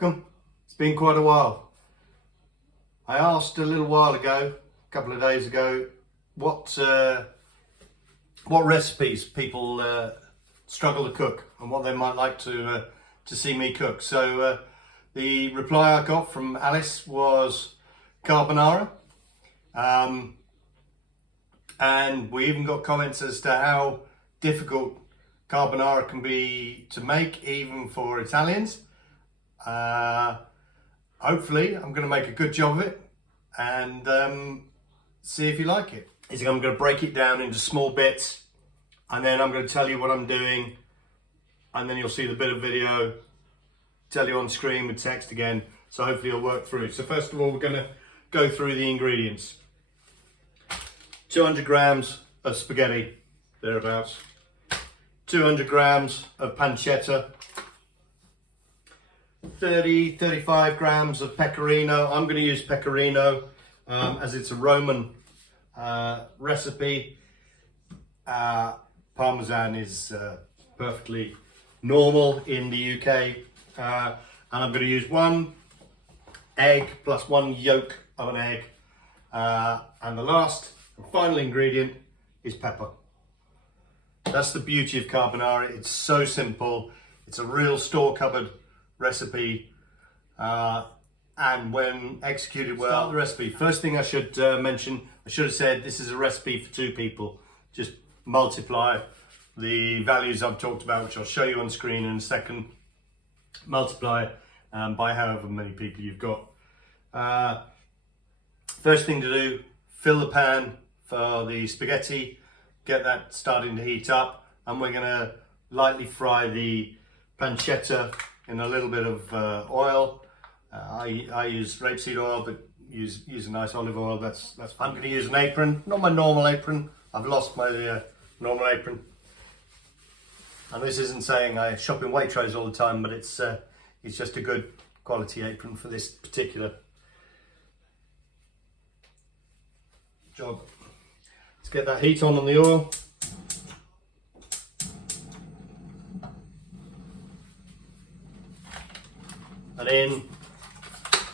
Welcome. It's been quite a while. I asked a little while ago, a couple of days ago, what recipes people struggle to cook and what they might like to see me cook. So the reply I got from Alice was carbonara, and we even got comments as to how difficult carbonara can be to make, even for Italians. Hopefully I'm going to make a good job of it and see if you like it. I'm going to break it down into small bits, and then I'm going to tell you what I'm doing, and then you'll see the bit of video, tell you on screen with text again, so hopefully you'll work through. So first of all, we're going to go through the ingredients. 200 grams of spaghetti, thereabouts. 200 grams of pancetta. 35 grams of pecorino. I'm going to use pecorino as it's a Roman recipe. Parmesan is perfectly normal in the UK. And I'm going to use 1 egg plus 1 yolk of an egg. And the last and final ingredient is pepper. That's the beauty of carbonara. It's so simple. It's a real store cupboard recipe, and when executed well. Start the recipe. First thing I should mention, I should have said this is a recipe for 2 people. Just multiply the values I've talked about, which I'll show you on screen in a second. Multiply by however many people you've got. First thing to do, fill the pan for the spaghetti, get that starting to heat up, and we're going to lightly fry the pancetta in a little bit of oil. I use rapeseed oil, but use a nice olive oil. That's fine. I'm going to use an apron, not my normal apron. I've lost my normal apron. And this isn't saying I shop in Waitrose all the time, but it's just a good quality apron for this particular job. Let's get that heat on the oil. And in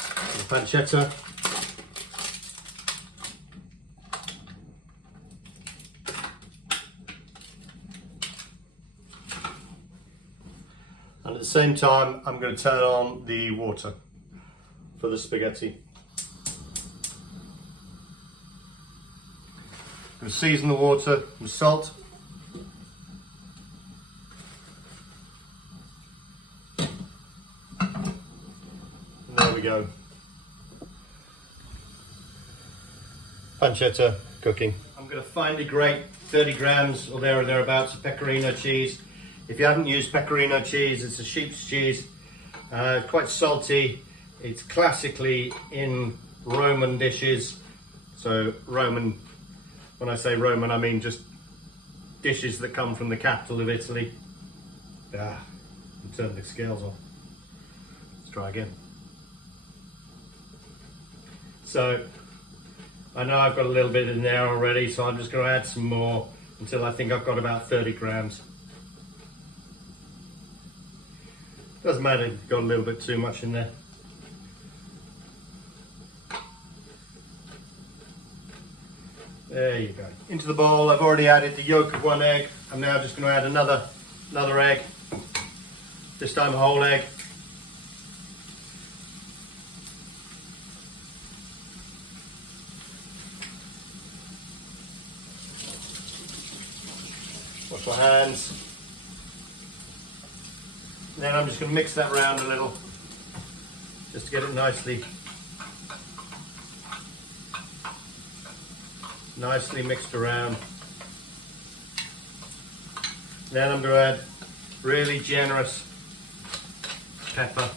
the pancetta. And at the same time, I'm going to turn on the water for the spaghetti. I'm going to season the water with salt. There we go. Pancetta cooking. I'm going to finely grate 30 grams or thereabouts of pecorino cheese. If you haven't used pecorino cheese, it's a sheep's cheese. Quite salty. It's classically in Roman dishes. So Roman, when I say Roman, I mean just dishes that come from the capital of Italy. Turn the scales on. Let's try again. So I know I've got a little bit in there already, so I'm just going to add some more until I think I've got about 30 grams. Doesn't matter if you've got a little bit too much in there. There you go. Into the bowl, I've already added the yolk of 1 egg. I'm now just going to add another egg. This time a whole egg. Wash my hands. Then I'm just going to mix that around a little, just to get it nicely mixed around. Then I'm going to add really generous pepper.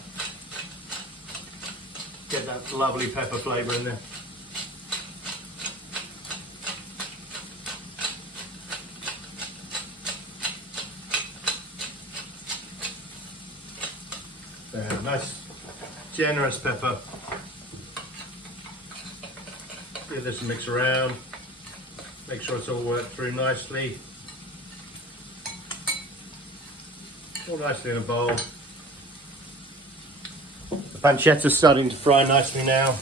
Get that lovely pepper flavour in there. There, nice generous pepper. Give this a mix around. Make sure it's all worked through nicely. All nicely in a bowl. pancetta starting to fry nicely now.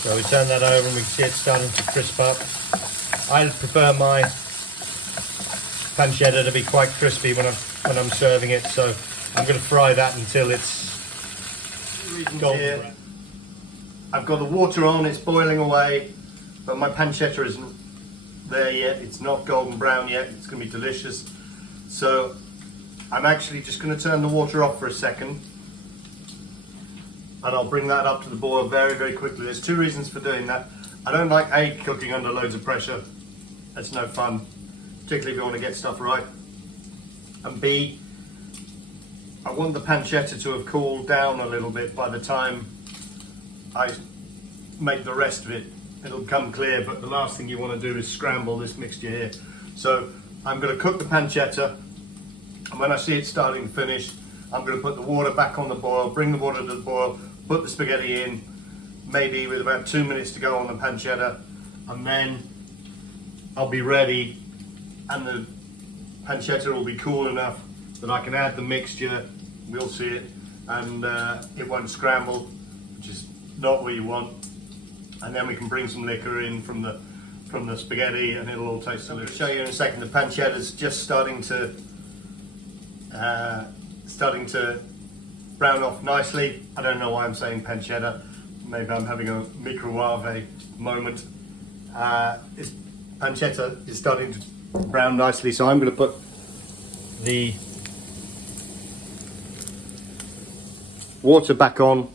So we turn that over and we can see it starting to crisp up. I prefer my pancetta to be quite crispy when I'm serving it, so I'm going to fry that until it's golden brown. I've got the water on, it's boiling away, but my pancetta isn't there yet. It's not golden brown yet. It's going to be delicious. So I'm actually just going to turn the water off for a second, and I'll bring that up to the boil very, very quickly. There's two reasons for doing that. I don't like A, cooking under loads of pressure. That's no fun, particularly if you want to get stuff right. And B, I want the pancetta to have cooled down a little bit by the time I make the rest of it. It'll come clear, but the last thing you want to do is scramble this mixture here. So I'm going to cook the pancetta, and when I see it starting to finish, I'm going to put the water back on the boil, bring the water to the boil, put the spaghetti in, maybe with about 2 minutes to go on the pancetta, and then I'll be ready, and the pancetta will be cool enough that I can add the mixture. We'll see it, and it won't scramble, which is not what you want. And then we can bring some liquor in from the spaghetti, and it'll all taste delicious. I'll show you in a second. The pancetta's just starting to brown off nicely. I don't know why I'm saying pancetta. Maybe I'm having a microwave moment. This pancetta is starting to brown nicely, so I'm going to put the water back on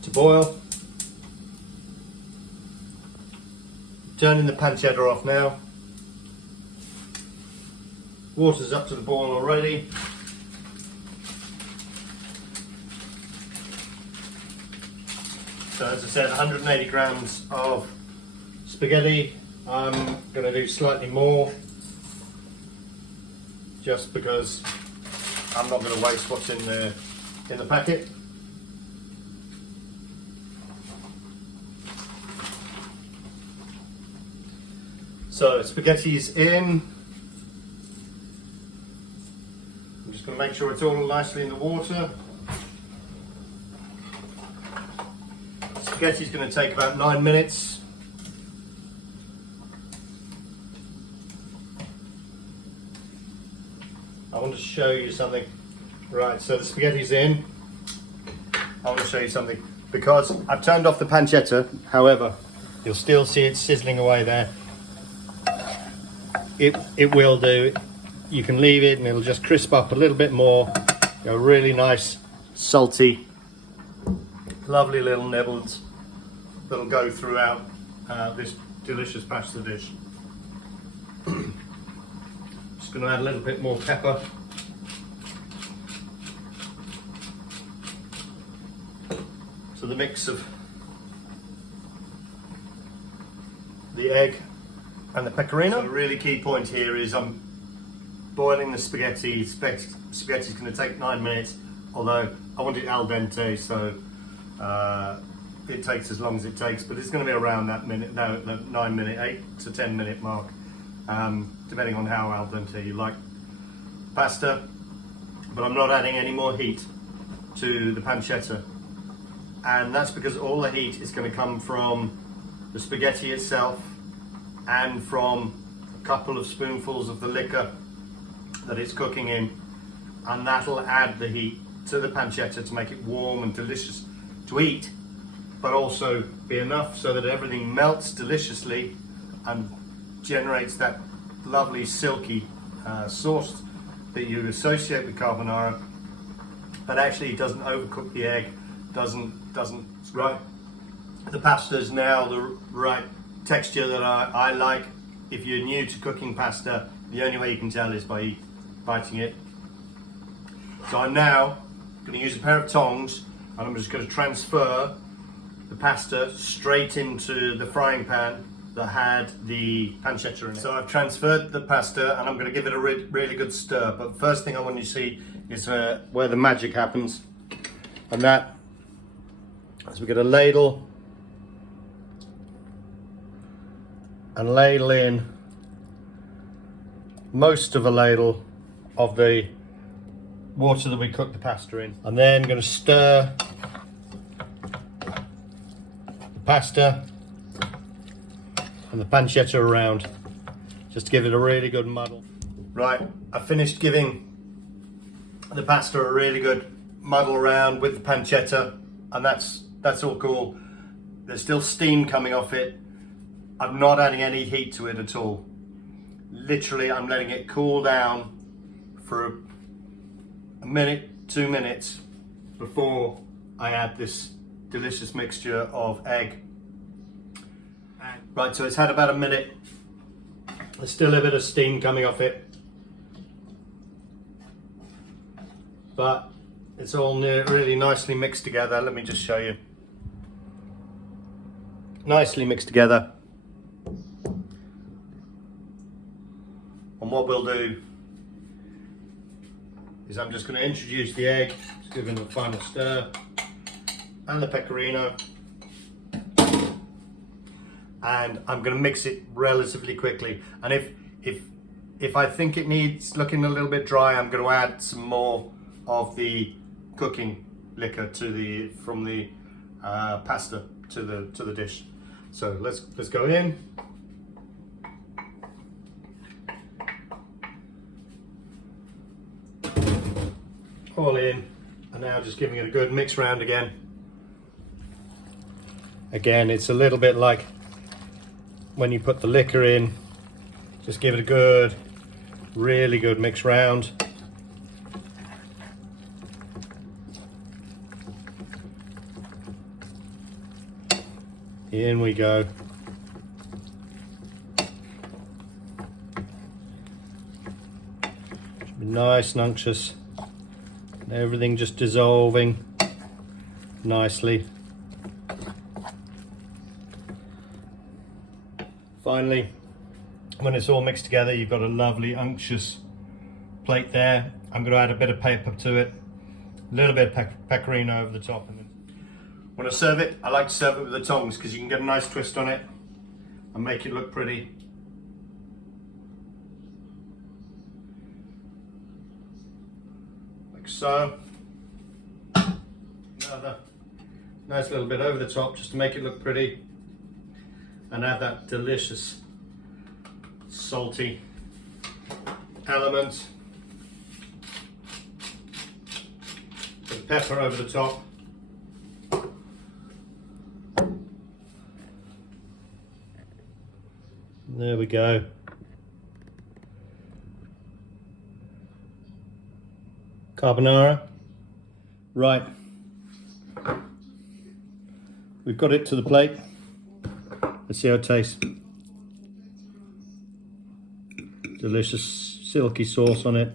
to boil. Turning the pancetta off now. Water's up to the boil already. So as I said, 180 grams of spaghetti. I'm going to do slightly more, just because I'm not going to waste what's in the packet. So spaghetti's in. I'm just going to make sure it's all nicely in the water. Spaghetti's going to take about 9 minutes. I want to show you something. Right, so the spaghetti's in. I want to show you something. Because I've turned off the pancetta, however, you'll still see it sizzling away there. It will do. You can leave it and it'll just crisp up a little bit more. A really nice, salty, lovely little nibbles that'll go throughout this delicious pasta dish. Just going to add a little bit more pepper. So the mix of the egg and the pecorino. So the really key point here is I'm boiling the spaghetti. Spaghetti's going to take 9 minutes, although I want it al dente, so it takes as long as it takes, but it's going to be around that 9 minute, 8 to 10 minute mark, depending on how al dente you like pasta. But I'm not adding any more heat to the pancetta, and that's because all the heat is going to come from the spaghetti itself and from a couple of spoonfuls of the liquor that it's cooking in, and that'll add the heat to the pancetta to make it warm and delicious to eat, but also be enough so that everything melts deliciously and generates that lovely silky sauce that you associate with carbonara, but actually doesn't overcook the egg, doesn't right. The pasta is now the right texture that I like. If you're new to cooking pasta, the only way you can tell is by biting it. So I'm now going to use a pair of tongs, and I'm just going to transfer the pasta straight into the frying pan that had the pancetta in it. So I've transferred the pasta, and I'm going to give it a really good stir. But first thing I want you to see is where the magic happens, and that as we get a ladle and ladle in most of a ladle of the water that we cooked the pasta in. I'm then going to stir the pasta and the pancetta around, just to give it a really good muddle. Right, I finished giving the pasta a really good muddle around with the pancetta, and that's all cool. There's still steam coming off it. I'm not adding any heat to it at all. Literally, I'm letting it cool down for a minute, 2 minutes before I add this delicious mixture of egg. Right, so it's had about a minute. There's still a bit of steam coming off it, but it's all really nicely mixed together. Let me just show you. Nicely mixed together. And what we'll do is I'm just going to introduce the egg, just give it a final stir, and the pecorino, and I'm going to mix it relatively quickly. And if I think it needs looking a little bit dry, I'm going to add some more of the cooking liquor from the pasta to the dish. So let's go in. All in, and now just giving it a good mix round again. Again, it's a little bit like when you put the liquor in, just give it a good, really good mix round. In we go. Should be nice and unctuous. Everything just dissolving nicely. Finally, when it's all mixed together, you've got a lovely unctuous plate there. I'm going to add a bit of pepper to it, a little bit of pecorino over the top. And then when I serve it, I like to serve it with the tongs because you can get a nice twist on it and make it look pretty. Like so. Another nice little bit over the top just to make it look pretty, and add that delicious salty element. Put pepper over the top. There we go. Carbonara. Right. We've got it to the plate. Let's see how it tastes. Delicious silky sauce on it.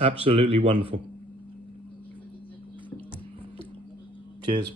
Absolutely wonderful. Cheers.